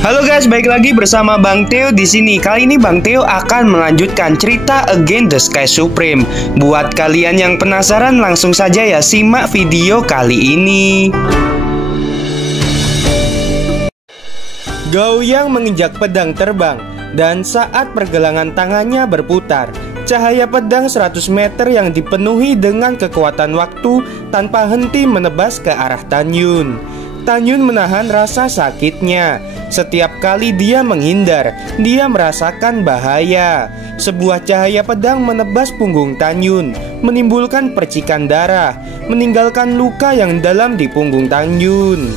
Halo guys, balik lagi bersama Bang Theo di sini. Kali ini Bang Theo akan melanjutkan cerita Against the Sky Supreme. Buat kalian yang penasaran, langsung saja ya simak video kali ini. Gao Yang menginjak pedang terbang, dan saat pergelangan tangannya berputar, cahaya pedang 100 meter yang dipenuhi dengan kekuatan waktu tanpa henti menebas ke arah Tan Yun. Tan Yun menahan rasa sakitnya. Setiap kali dia menghindar, dia merasakan bahaya. Sebuah cahaya pedang menebas punggung Tan Yun, menimbulkan percikan darah, meninggalkan luka yang dalam di punggung Tan Yun.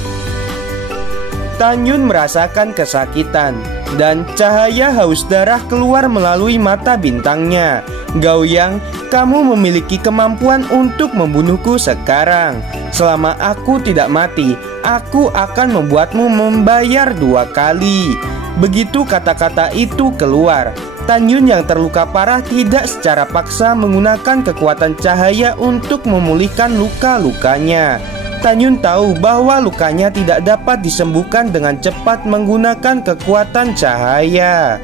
Tan Yun merasakan kesakitan, dan cahaya haus darah keluar melalui mata bintangnya. Gao Yang, kamu memiliki kemampuan untuk membunuhku sekarang. Selama aku tidak mati, aku akan membuatmu membayar 2 kali. Begitu kata-kata itu keluar, Tan Yun yang terluka parah tidak secara paksa menggunakan kekuatan cahaya untuk memulihkan luka-lukanya. Tan Yun tahu bahwa lukanya tidak dapat disembuhkan dengan cepat menggunakan kekuatan cahaya.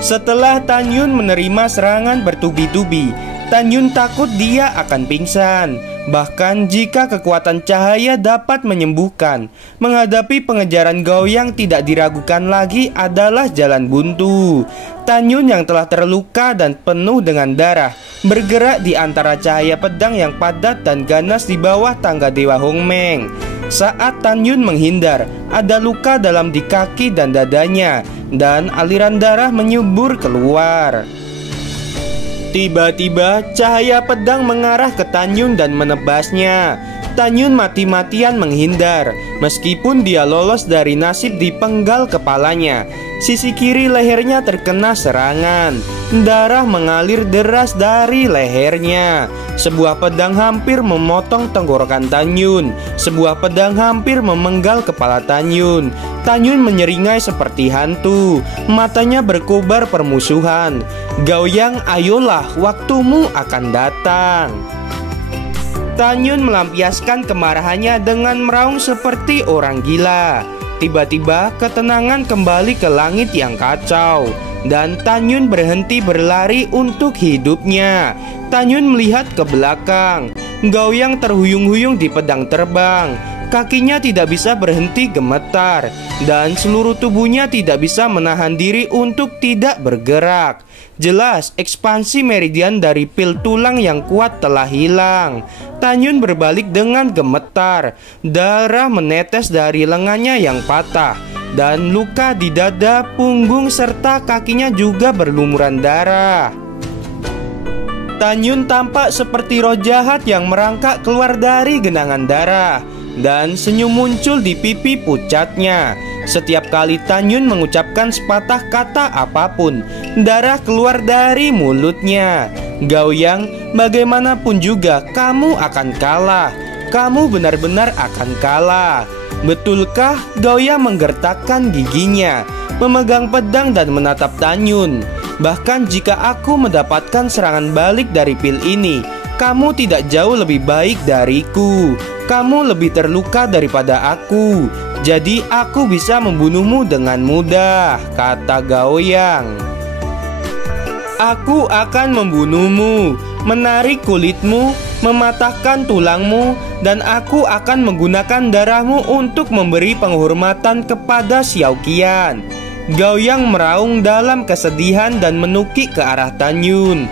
Setelah Tan Yun menerima serangan bertubi-tubi, Tan Yun takut dia akan pingsan. Bahkan jika kekuatan cahaya dapat menyembuhkan, menghadapi pengejaran Gao Yang tidak diragukan lagi adalah jalan buntu. Tan Yun yang telah terluka dan penuh dengan darah bergerak di antara cahaya pedang yang padat dan ganas di bawah tangga Dewa Hong Meng. Saat Tan Yun menghindar, ada luka dalam di kaki dan dadanya, dan aliran darah menyubur keluar. Tiba-tiba cahaya pedang mengarah ke Tan Yun dan menebasnya. Tan Yun mati-matian menghindar. Meskipun dia lolos dari nasib dipenggal kepalanya, sisi kiri lehernya terkena serangan. Darah mengalir deras dari lehernya. Sebuah pedang hampir memotong tenggorokan Tan Yun. Sebuah pedang hampir memenggal kepala Tan Yun. Tan Yun menyeringai seperti hantu. Matanya berkobar permusuhan. Gao Yang, ayolah, waktumu akan datang. Tan Yun melampiaskan kemarahannya dengan meraung seperti orang gila. Tiba-tiba ketenangan kembali ke langit yang kacau, dan Tan Yun berhenti berlari untuk hidupnya. Tan Yun melihat ke belakang. Gao Yang terhuyung-huyung di pedang terbang. Kakinya tidak bisa berhenti gemetar, dan seluruh tubuhnya tidak bisa menahan diri untuk tidak bergerak. Jelas ekspansi meridian dari pil tulang yang kuat telah hilang. Tan Yun berbalik dengan gemetar. Darah menetes dari lengannya yang patah, dan luka di dada, punggung, serta kakinya juga berlumuran darah. Tan Yun tampak seperti roh jahat yang merangkak keluar dari genangan darah, dan senyum muncul di pipi pucatnya. Setiap kali Tan Yun mengucapkan sepatah kata apapun, darah keluar dari mulutnya. Gao Yang, bagaimanapun juga kamu akan kalah. Kamu benar-benar akan kalah. Betulkah? Gao Yang menggertakkan giginya, memegang pedang dan menatap Tan Yun. Bahkan jika aku mendapatkan serangan balik dari pil ini, kamu tidak jauh lebih baik dariku. Kamu lebih terluka daripada aku. Jadi aku bisa membunuhmu dengan mudah, kata Gao Yang. Aku akan membunuhmu, menarik kulitmu, mematahkan tulangmu, dan aku akan menggunakan darahmu untuk memberi penghormatan kepada Xiao Qian. Gao Yang meraung dalam kesedihan dan menukik ke arah Tan Yun.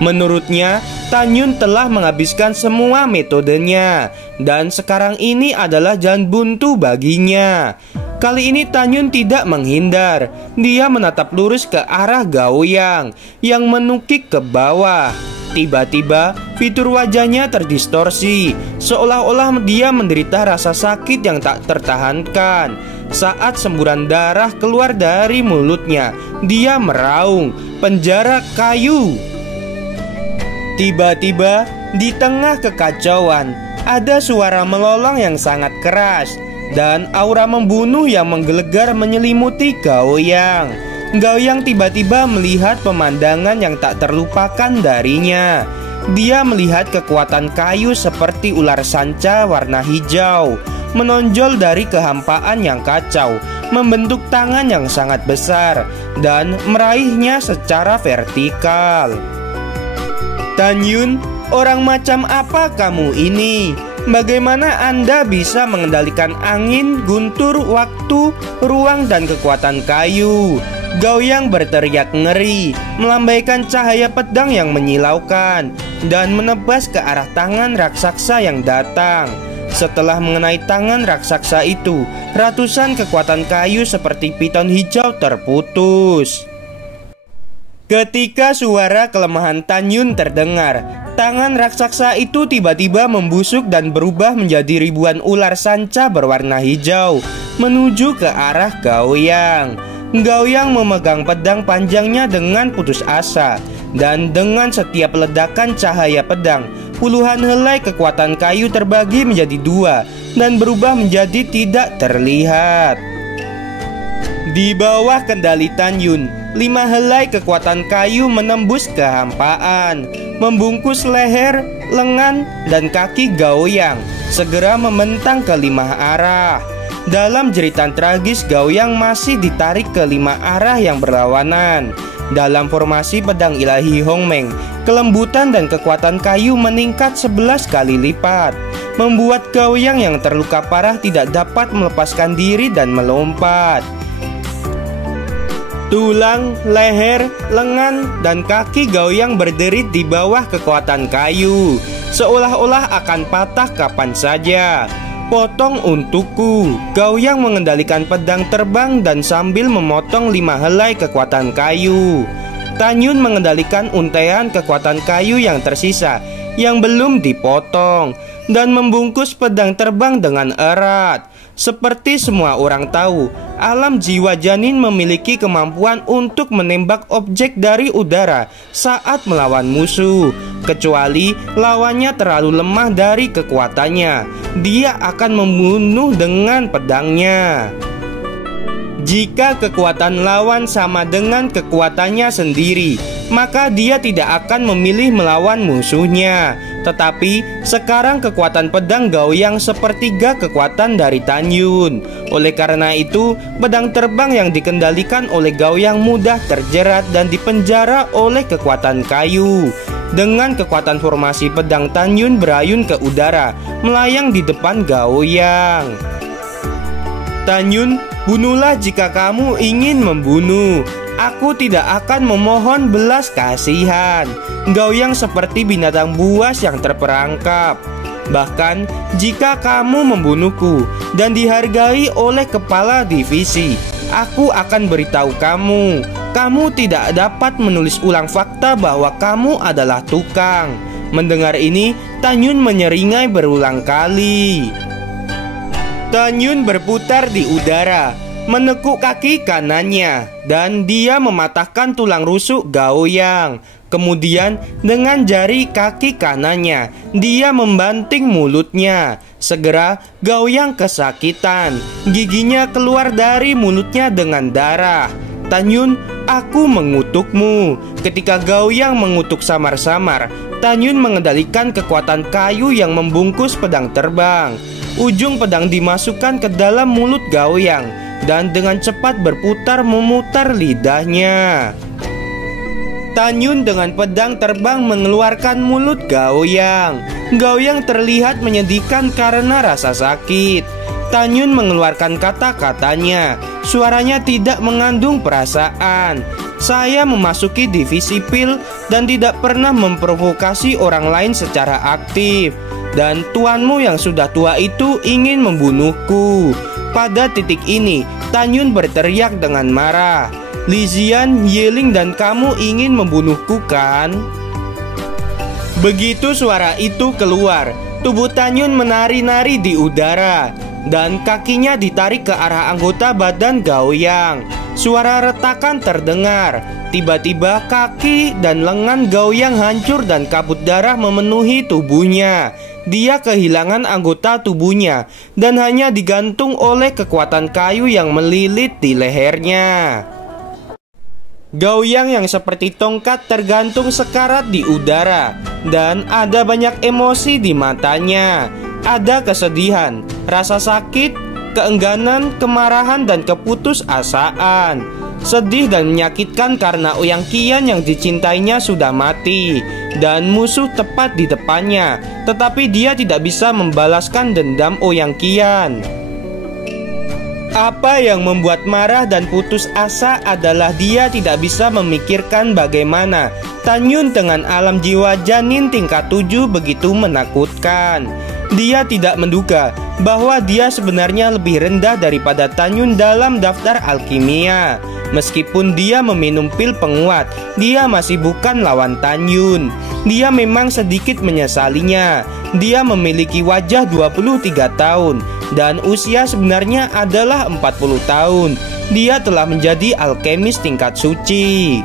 Menurutnya, Tan Yun telah menghabiskan semua metodenya, dan sekarang ini adalah jalan buntu baginya. Kali ini Tan Yun tidak menghindar. Dia menatap lurus ke arah Gao Yang menukik ke bawah. Tiba-tiba fitur wajahnya terdistorsi, seolah-olah dia menderita rasa sakit yang tak tertahankan. Saat semburan darah keluar dari mulutnya, dia meraung, "Penjara kayu!" Tiba-tiba, di tengah kekacauan, ada suara melolong yang sangat keras, dan aura membunuh yang menggelegar menyelimuti Gao Yang. Gao Yang tiba-tiba melihat pemandangan yang tak terlupakan darinya. Dia melihat kekuatan kayu seperti ular sanca warna hijau menonjol dari kehampaan yang kacau, membentuk tangan yang sangat besar dan meraihnya secara vertikal. Tan Yun, orang macam apa kamu ini? Bagaimana Anda bisa mengendalikan angin, guntur, waktu, ruang, dan kekuatan kayu? Gao Yang berteriak ngeri, melambaikan cahaya pedang yang menyilaukan dan menebas ke arah tangan raksasa yang datang. Setelah mengenai tangan raksasa itu, ratusan kekuatan kayu seperti piton hijau terputus. Ketika suara kelemahan Tan Yun terdengar, tangan raksasa itu tiba-tiba membusuk dan berubah menjadi ribuan ular sanca berwarna hijau menuju ke arah Gao Yang. Gao Yang memegang pedang panjangnya dengan putus asa, dan dengan setiap ledakan cahaya pedang, puluhan helai kekuatan kayu terbagi menjadi dua dan berubah menjadi tidak terlihat. Di bawah kendali Tan Yun, 5 helai kekuatan kayu menembus kehampaan, membungkus leher, lengan, dan kaki Gao Yang, segera membentang ke 5 arah. Dalam jeritan tragis, Gao Yang masih ditarik ke 5 arah yang berlawanan. Dalam formasi pedang ilahi Hongmeng, kelembutan dan kekuatan kayu meningkat 11 kali lipat, membuat Gao Yang yang terluka parah tidak dapat melepaskan diri dan melompat. Tulang, leher, lengan, dan kaki Gao Yang berderit di bawah kekuatan kayu, seolah-olah akan patah kapan saja. Potong untukku. Gao Yang mengendalikan pedang terbang dan sambil memotong 5 helai kekuatan kayu. Tan Yun mengendalikan untaian kekuatan kayu yang tersisa yang belum dipotong dan membungkus pedang terbang dengan erat. Seperti semua orang tahu, alam jiwa janin memiliki kemampuan untuk menembak objek dari udara saat melawan musuh. Kecuali lawannya terlalu lemah dari kekuatannya, dia akan membunuh dengan pedangnya. Jika kekuatan lawan sama dengan kekuatannya sendiri, maka dia tidak akan memilih melawan musuhnya. Tetapi sekarang kekuatan pedang Gao Yang sepertiga kekuatan dari Tan Yun. Oleh karena itu, pedang terbang yang dikendalikan oleh Gao Yang mudah terjerat dan dipenjara oleh kekuatan kayu. Dengan kekuatan formasi pedang, Tan Yun berayun ke udara, melayang di depan Gao Yang. Tan Yun, bunuhlah jika kamu ingin membunuh. Aku tidak akan memohon belas kasihan. Gao Yang seperti binatang buas yang terperangkap. Bahkan jika kamu membunuhku dan dihargai oleh kepala divisi, aku akan beritahu kamu, kamu tidak dapat menulis ulang fakta bahwa kamu adalah tukang. Mendengar ini, Tan Yun menyeringai berulang kali. Tan Yun berputar di udara, menekuk kaki kanannya, dan dia mematahkan tulang rusuk Gao Yang. Kemudian dengan jari kaki kanannya, dia membanting mulutnya. Segera Gao Yang kesakitan, giginya keluar dari mulutnya dengan darah. Tan Yun, aku mengutukmu. Ketika Gao Yang mengutuk samar-samar, Tan Yun mengendalikan kekuatan kayu yang membungkus pedang terbang. Ujung pedang dimasukkan ke dalam mulut Gao Yang dan dengan cepat berputar memutar lidahnya. Tan Yun dengan pedang terbang mengeluarkan mulut Gao Yang. Gao Yang terlihat menyedihkan karena rasa sakit. Tan Yun mengeluarkan kata-katanya. Suaranya tidak mengandung perasaan. Saya memasuki divisi pil dan tidak pernah memprovokasi orang lain secara aktif. Dan tuanmu yang sudah tua itu ingin membunuhku. Pada titik ini, Tan Yun berteriak dengan marah. Li Ziyan, Yeling, dan kamu ingin membunuhku kan? Begitu suara itu keluar, tubuh Tan Yun menari-nari di udara dan kakinya ditarik ke arah anggota badan Gao Yang. Suara retakan terdengar. Tiba-tiba kaki dan lengan Gao Yang hancur dan kabut darah memenuhi tubuhnya. Dia kehilangan anggota tubuhnya dan hanya digantung oleh kekuatan kayu yang melilit di lehernya. Gao Yang yang seperti tongkat tergantung sekarat di udara, dan ada banyak emosi di matanya. Ada kesedihan, rasa sakit, keengganan, kemarahan, dan keputusasaan. Sedih dan menyakitkan karena Ouyang Qian yang dicintainya sudah mati dan musuh tepat di depannya, tetapi dia tidak bisa membalaskan dendam Ouyang Qian. Apa yang membuat marah dan putus asa adalah dia tidak bisa memikirkan bagaimana Tan Yun dengan alam jiwa janin tingkat 7 begitu menakutkan. Dia tidak menduga bahwa dia sebenarnya lebih rendah daripada Tan Yun dalam daftar alkimia. Meskipun dia meminum pil penguat, dia masih bukan lawan Tan Yun. Dia memang sedikit menyesalinya. Dia memiliki wajah 23 tahun dan usia sebenarnya adalah 40 tahun. Dia telah menjadi alkemis tingkat suci.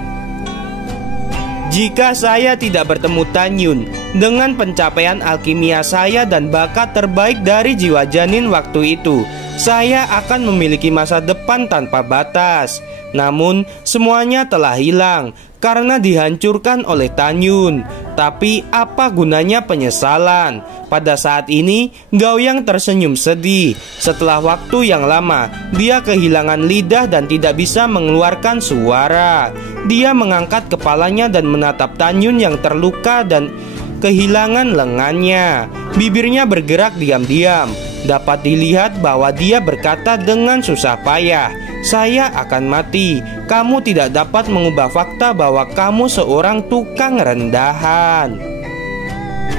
Jika saya tidak bertemu Tan Yun dengan pencapaian alkimia saya dan bakat terbaik dari jiwa janin waktu itu, saya akan memiliki masa depan tanpa batas. Namun semuanya telah hilang karena dihancurkan oleh Tan Yun. Tapi apa gunanya penyesalan? Pada saat ini Gao Yang tersenyum sedih. Setelah waktu yang lama, dia kehilangan lidah dan tidak bisa mengeluarkan suara. Dia mengangkat kepalanya dan menatap Tan Yun yang terluka dan kehilangan lengannya. Bibirnya bergerak diam-diam. Dapat dilihat bahwa dia berkata dengan susah payah, "Saya akan mati. Kamu tidak dapat mengubah fakta bahwa kamu seorang tukang rendahan."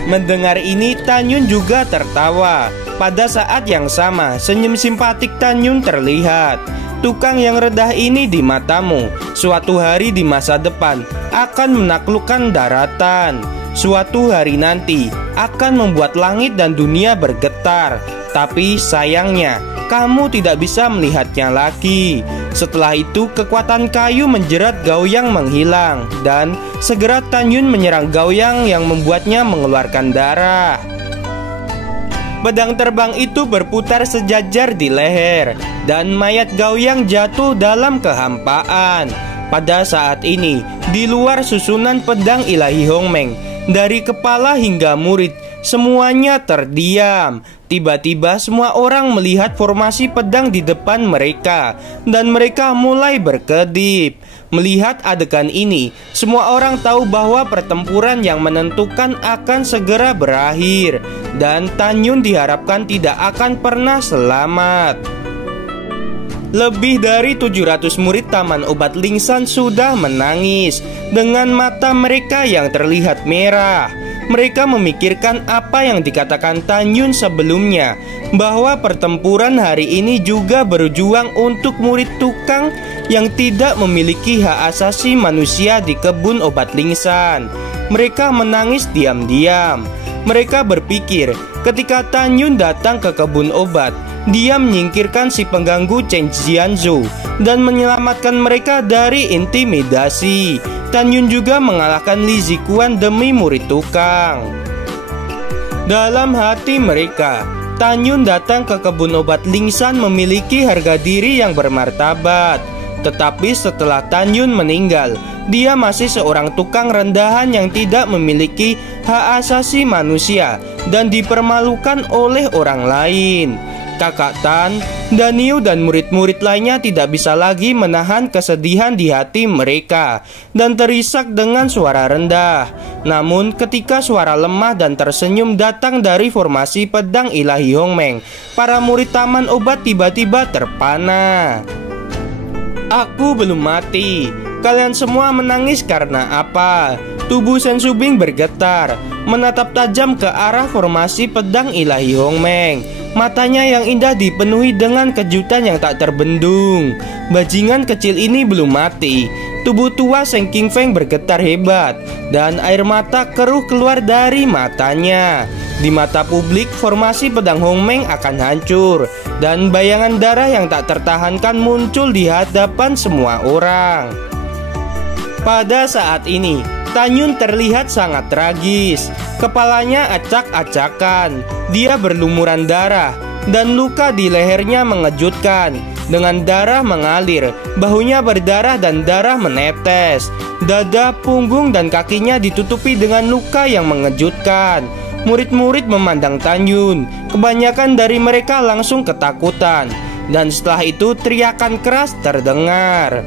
Mendengar ini, Tan Yun juga tertawa. Pada saat yang sama, senyum simpatik Tan Yun terlihat. Tukang yang rendah ini di matamu suatu hari di masa depan akan menaklukkan daratan. Suatu hari nanti akan membuat langit dan dunia bergetar. Tapi sayangnya, kamu tidak bisa melihatnya lagi. Setelah itu, kekuatan kayu menjerat Gao Yang menghilang, dan segera Tan Yun menyerang Gao Yang yang membuatnya mengeluarkan darah. Pedang terbang itu berputar sejajar di leher, dan mayat Gao Yang jatuh dalam kehampaan. Pada saat ini, di luar susunan pedang ilahi Hongmeng, dari kepala hingga murid, semuanya terdiam. Tiba-tiba semua orang melihat formasi pedang di depan mereka, dan mereka mulai berkedip. Melihat adegan ini, semua orang tahu bahwa pertempuran yang menentukan akan segera berakhir, dan Tan Yun diharapkan tidak akan pernah selamat. Lebih dari 700 murid Taman Obat Lingshan sudah menangis dengan mata mereka yang terlihat merah. Mereka memikirkan apa yang dikatakan Tan Yun sebelumnya, bahwa pertempuran hari ini juga berjuang untuk murid tukang yang tidak memiliki hak asasi manusia di kebun obat Lingshan. Mereka menangis diam-diam. Mereka berpikir ketika Tan Yun datang ke kebun obat, dia menyingkirkan si pengganggu Chen Jianzhou dan menyelamatkan mereka dari intimidasi. Tan Yun juga mengalahkan Li Zikuan demi murid tukang. Dalam hati mereka, Tan Yun datang ke kebun obat Lingshan memiliki harga diri yang bermartabat. Tetapi setelah Tan Yun meninggal, dia masih seorang tukang rendahan yang tidak memiliki hak asasi manusia dan dipermalukan oleh orang lain. Kakak Tan, Daniel dan murid-murid lainnya tidak bisa lagi menahan kesedihan di hati mereka dan terisak dengan suara rendah. Namun ketika suara lemah dan tersenyum datang dari formasi pedang ilahi Hongmeng, para murid taman obat tiba-tiba terpana. "Aku belum mati. Kalian semua menangis karena apa?" Tubuh Shen Shubing bergetar, menatap tajam ke arah formasi pedang ilahi Hongmeng. Matanya yang indah dipenuhi dengan kejutan yang tak terbendung. Bajingan kecil ini belum mati. Tubuh tua Seng Qingfeng bergetar hebat, dan air mata keruh keluar dari matanya. Di mata publik, formasi pedang Hongmeng akan hancur, dan bayangan darah yang tak tertahankan muncul di hadapan semua orang. Pada saat ini, Tan Yun terlihat sangat tragis. Kepalanya acak-acakan, dia berlumuran darah, dan luka di lehernya mengejutkan. Dengan darah mengalir, bahunya berdarah dan darah menetes. Dada, punggung, dan kakinya ditutupi dengan luka yang mengejutkan. Murid-murid memandang Tanyun. Kebanyakan dari mereka langsung ketakutan. Dan setelah itu teriakan keras terdengar.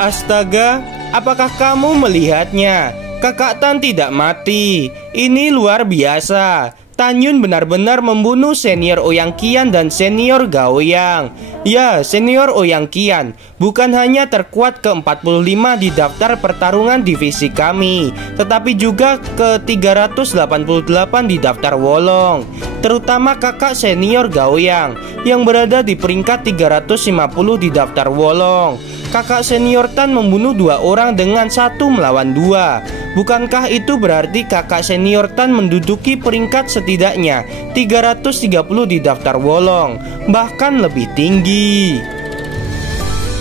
Astaga, apakah kamu melihatnya? Kakak Tan tidak mati. Ini luar biasa. Tanyun benar-benar membunuh senior Ouyang Qian dan senior Gao Yang. Ya, senior Ouyang Qian bukan hanya terkuat ke-45 di daftar pertarungan divisi kami, tetapi juga ke-388 di daftar Wolong. Terutama kakak senior Gao Yang berada di peringkat 350 di daftar Wolong. Kakak senior Tan membunuh 2 orang dengan 1 melawan 2. Bukankah itu berarti kakak senior Tan menduduki peringkat setidaknya 330 di daftar Wolong, bahkan lebih tinggi.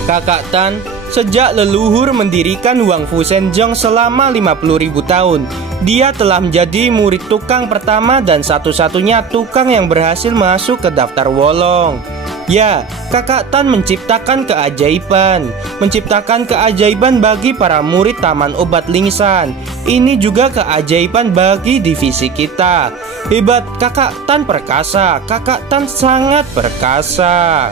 Kakak Tan sejak leluhur mendirikan Huang Fu Zhenjiang selama 50.000 tahun. Dia telah menjadi murid tukang pertama dan satu-satunya tukang yang berhasil masuk ke daftar Wolong. Ya, kakak Tan menciptakan keajaiban bagi para murid Taman Obat Lingshan. Ini juga keajaiban bagi divisi kita. Hebat, kakak Tan perkasa. Kakak Tan sangat perkasa.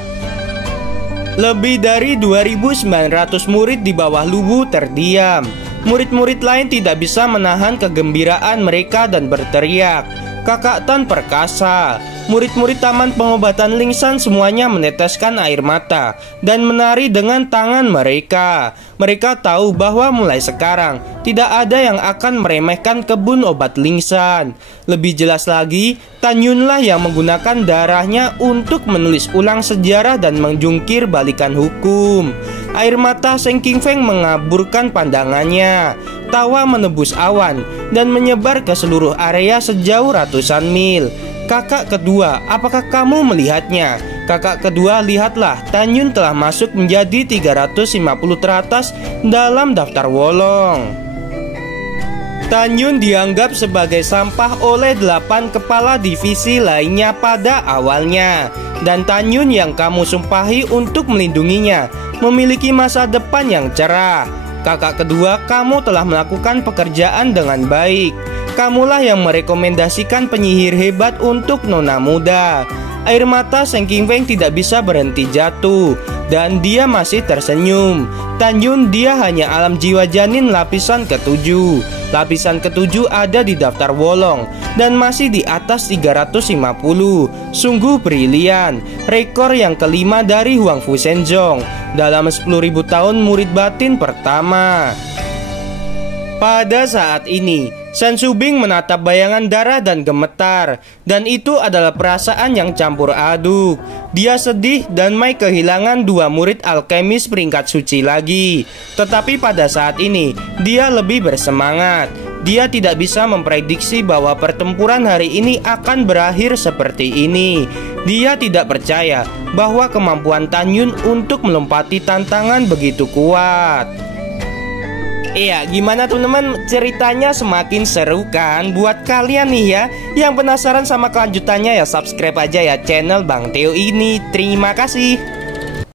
Lebih dari 2.900 murid di bawah Lubu terdiam. Murid-murid lain tidak bisa menahan kegembiraan mereka dan berteriak, "Kakak Tan perkasa." Murid-murid Taman Pengobatan Lingshan semuanya meneteskan air mata dan menari dengan tangan mereka. Mereka tahu bahwa mulai sekarang tidak ada yang akan meremehkan kebun obat Lingshan. Lebih jelas lagi, Tanyunlah yang menggunakan darahnya untuk menulis ulang sejarah dan menjungkir balikan hukum. Air mata Seng Qingfeng mengaburkan pandangannya. Tawa menebus awan dan menyebar ke seluruh area sejauh ratusan mil. Kakak kedua, apakah kamu melihatnya? Kakak kedua, lihatlah, Tanyun telah masuk menjadi 350 teratas dalam daftar Wolong. Tanyun dianggap sebagai sampah oleh 8 kepala divisi lainnya pada awalnya. Dan Tanyun yang kamu sumpahi untuk melindunginya memiliki masa depan yang cerah. Kakak kedua, kamu telah melakukan pekerjaan dengan baik. Kamulah yang merekomendasikan penyihir hebat untuk nona muda. Air mata Seng Qingfeng tidak bisa berhenti jatuh, dan dia masih tersenyum. Tanyun, dia hanya alam jiwa janin lapisan ke-7. Lapisan ke-7 ada di daftar Wolong dan masih di atas 350. Sungguh brilian. Rekor yang kelima dari Huang Fu Zhenjiang dalam 10.000 tahun murid batin pertama. Pada saat ini, Shen Shubing menatap bayangan darah dan gemetar. Dan itu adalah perasaan yang campur aduk. Dia sedih dan Mai kehilangan 2 murid alkemis peringkat suci lagi. Tetapi pada saat ini, dia lebih bersemangat. Dia tidak bisa memprediksi bahwa pertempuran hari ini akan berakhir seperti ini. Dia tidak percaya bahwa kemampuan Tanyun untuk melompati tantangan begitu kuat. Iya, gimana teman-teman, ceritanya semakin seru kan? Buat kalian nih ya yang penasaran sama kelanjutannya, ya subscribe aja ya channel Bang Theo ini. Terima kasih.